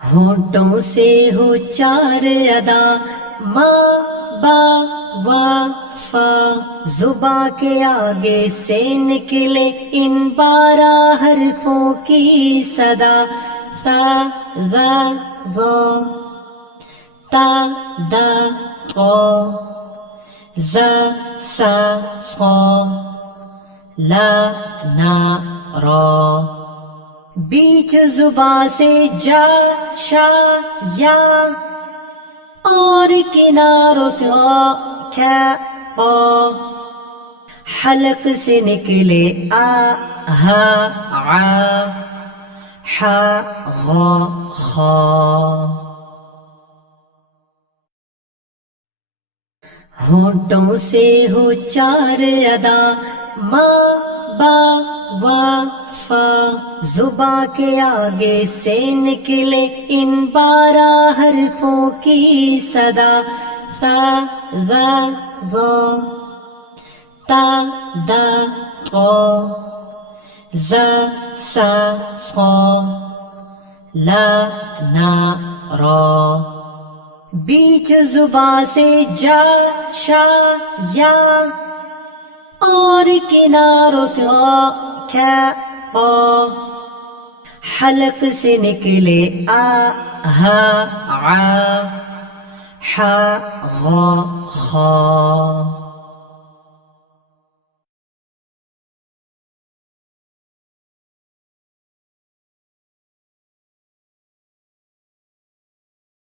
ہونٹوں سے ہو چار ادا، ما با وا فا، زباں کے آگے سے نکلے ان 12 حرفوں کی صدا، سا ذا ظا، تا دا قا، ذا سا صا، لا نا را، بیچ زباں سے جا شا یا، اور کناروں سے غا کھا قا، حلق سے نکلے آ ہا عا، حا غا خا۔ ہونٹوں سے ہو چار ادا، ما با وا فا، زباں کے آگے سے نکلے ان 12 حرفوں کی صدا، سا ذا ظا، تا دا قا، ذا سا صا، لا نا را، بیچ زباں سے جا شا یا، اور کناروں سے غا کھا قا، حلق سے نکلے آ ہا عا، حا غا خا۔